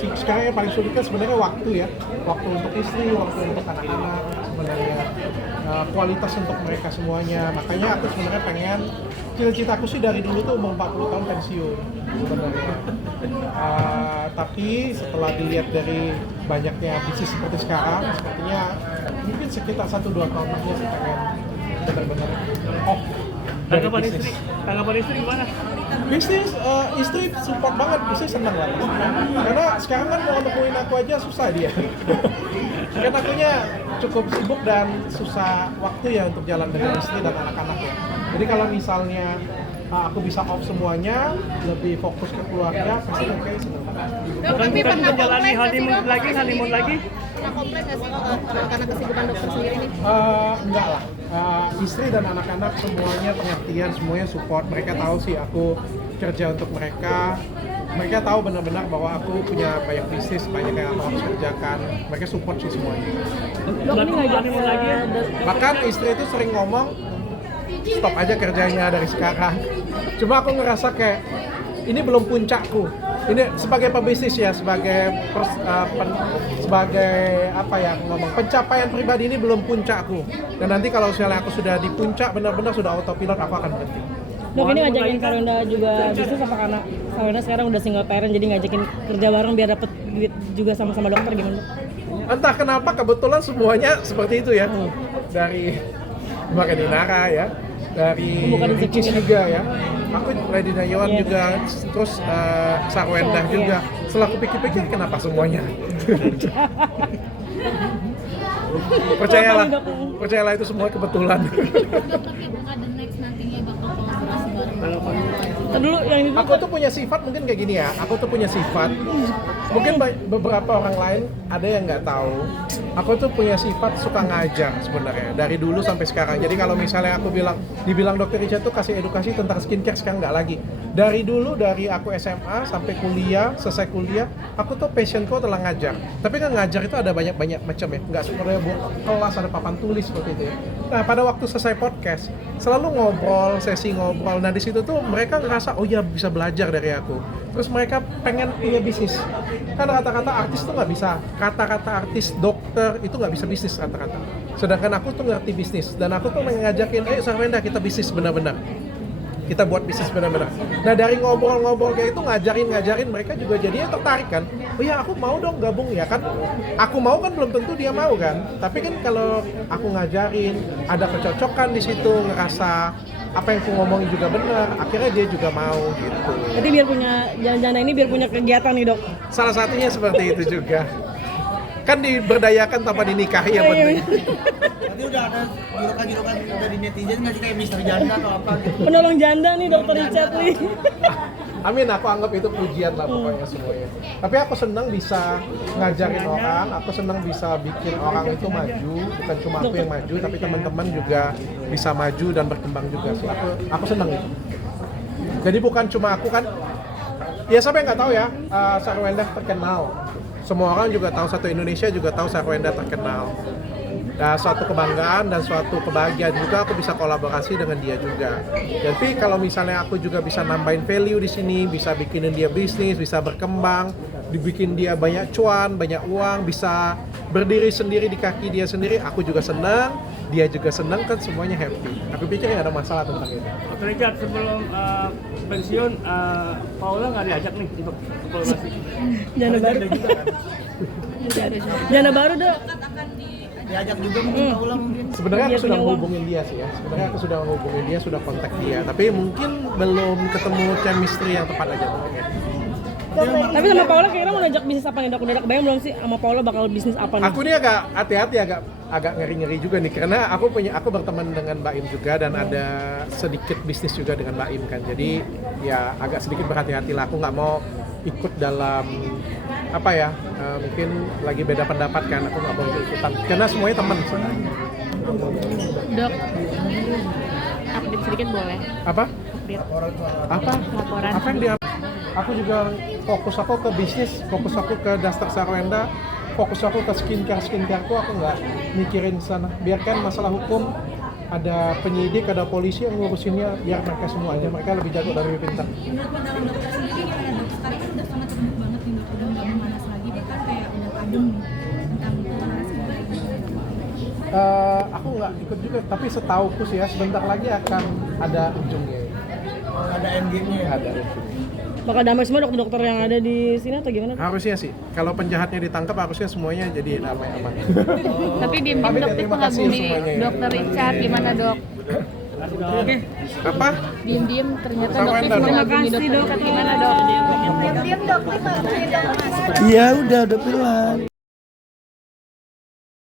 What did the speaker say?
sekarang yang paling sulit kan sebenarnya waktu ya, waktu untuk istri, waktu untuk anak-anak, sebenarnya kualitas untuk mereka semuanya. Makanya aku sebenarnya pengen, cita-cita aku sih dari dulu tuh umur 40 tahun pensiun sebenarnya. Tapi setelah dilihat dari banyaknya bisnis seperti sekarang, sepertinya mungkin sekitar 1-2 tahun lagi saya pengen benar-benar off dari bisnis. Tanggapan istri gimana? Bisnis, istri support banget, istri senang lah. Karena sekarang kan mau nemuin aku aja susah dia. Kan akunya cukup sibuk dan susah waktu ya untuk jalan dengan istri dan anak-anak ya. Jadi kalau misalnya aku bisa off semuanya, lebih fokus ke keluarga, pasti oke senang banget. Tapi pernah menjalani honeymoon lagi? Pernah komplain nggak sih karena kesibukan dokter sendiri nih? Enggak lah. Istri dan anak-anak semuanya pengertian, semuanya support. Mereka tahu sih aku kerja untuk mereka. Mereka tahu benar-benar bahwa aku punya banyak bisnis, banyak yang aku harus kerjakan. Mereka support sih semuanya. Dok, ini ngajak lagi ya? Bahkan istri itu sering ngomong, stop aja kerjanya dari sekarang. Cuma aku ngerasa kayak ini belum puncakku. Ini sebagai pebisnis ya, sebagai apa ya aku ngomong, pencapaian pribadi ini belum puncakku. Dan nanti kalau misalnya aku sudah di puncak, benar-benar sudah autopilot, aku akan berhenti. Dok, ini ngajakin Sarwenda juga bisnis apa karena Sarwenda sekarang udah single parent jadi ngajakin kerja bareng biar dapet duit juga sama-sama dokter gimana? Entah kenapa kebetulan semuanya seperti itu ya. Dari Mbak Dinara ya, dari Ricis juga ya. Aku Lady Nayawan juga, terus Sarwenda juga. Setelah aku pikir-pikir kenapa semuanya? Percayalah itu semua kebetulan. Tapi bukan the next nantinya bakal kolaborasi bareng. Dulu yang itu Aku tuh punya sifat mungkin kayak gini ya. Aku tuh punya sifat. Mungkin beberapa orang lain ada yang nggak tahu. Aku tuh punya sifat suka ngajar sebenarnya dari dulu sampai sekarang. Jadi kalau misalnya aku dibilang Dokter Richard tuh kasih edukasi tentang skincare, sekarang nggak lagi. Dari dulu, dari aku SMA sampai kuliah, selesai kuliah, aku tuh passionku adalah ngajar. Tapi kan ngajar itu ada banyak macam ya. Nggak seperti buat kelas ada papan tulis seperti itu ya. Nah pada waktu selesai podcast, selalu ngobrol, sesi ngobrol. Nah di situ tuh mereka ngerasa oh ya bisa belajar dari aku. Terus mereka pengen punya bisnis. Kan kata-kata artis tuh nggak bisa. Kata-kata artis, dokter itu nggak bisa bisnis kata-kata. Sedangkan aku tuh ngerti bisnis dan aku tuh ngajakin, ayo Sarwenda kita bisnis benar-benar. Kita buat bisnis benar-benar. Nah dari ngobrol-ngobrol kayak itu ngajarin mereka juga jadinya tertarik kan. Oh ya aku mau dong gabung ya kan. Aku mau kan belum tentu dia mau kan. Tapi kan kalau aku ngajarin ada kecocokan di situ, ngerasa apa yang aku ngomongin juga benar, akhirnya dia juga mau gitu. jadi biar punya janda ini biar punya kegiatan nih dok. Salah satunya seperti itu juga. Kan diberdayakan tanpa dinikahi yang penting. Nanti udah ada julukan-julukan dari netizen nggak sih kayak Mister Janda atau apa gitu? Penolong janda nih dokter Richard nih. Amin, aku anggap itu pujian lah pokoknya semuanya. Tapi aku senang bisa ngajarin orang, aku senang bisa bikin orang itu maju, bukan cuma aku yang maju, tapi teman-teman juga bisa maju dan berkembang juga sih. Aku senang itu. Jadi bukan cuma aku kan, ya siapa yang nggak tahu ya, Sarwenda terkenal. Semua orang juga tahu, satu Indonesia juga tahu Sarwenda terkenal. Nah, suatu kebanggaan dan suatu kebahagiaan juga aku bisa kolaborasi dengan dia juga. Jadi kalau misalnya aku juga bisa nambahin value di sini, bisa bikinin dia bisnis, bisa berkembang, dibikin dia banyak cuan, banyak uang, bisa berdiri sendiri di kaki dia sendiri, aku juga senang, dia juga senang, kan semuanya happy. Aku pikir nggak ada masalah tentang itu. Dr. Richard, sebelum pensiun, Paula nggak diajak nih untuk kolaborasi? Janda baru. Janda baru dok. Diajak juga mungkin Paula mungkin. Sebenarnya aku Dia sudah punya uang. menghubungin dia sih ya. Sebenarnya aku sudah menghubungin dia, sudah kontak dia. Tapi mungkin belum ketemu chemistry yang tepat aja mungkin ya. Tapi sama Paula kira-kira mau ngajak bisnis apa nih dok? Udah ada kebayang belum sih sama Paula bakal bisnis apa nih? Aku ini agak hati-hati, agak ngeri-ngeri juga nih karena aku berteman dengan Mbak Im juga dan ada sedikit bisnis juga dengan Mbak Im kan. Jadi ya agak sedikit berhati-hati lah. Aku nggak mau ikut dalam apa ya, mungkin lagi beda pendapat kan, aku nggak mau ikutan karena semuanya teman. Dok, update sedikit boleh? Apa? Update Apa? laporan. Apa yang dia? Aku juga fokus aku ke bisnis, fokus aku ke Dastar Sarwenda, fokus aku ke skincare-ku, aku nggak mikirin sana. Biarkan masalah hukum ada penyidik, ada polisi yang ngurusinnya, biar mereka semua aja, mereka lebih jago dan lebih pintar. Menurut pandangan dokter sendiri gimana dok? Sekarang kan udah sangat terbuka banget nih dok, udah nggak memanas lagi. ujung tentang kolaborasi baru? Aku nggak ikut juga, tapi setauku sih ya sebentar lagi akan ada ujungnya. Ada endgame-nya. Ada ujungnya. Bakal damai semua dokter-dokter yang ada di sini atau gimana? Harusnya sih, kalau penjahatnya ditangkap harusnya semuanya jadi damai aman. Tapi diem-diem Pamit ya, dokter terima kasih mengagumi semuanya ya. dokter Richard gimana dok? Apa? Diem-diem ternyata Sama dokter Endar. mengagumi dokter Richard gimana dok? Iya udah bilang.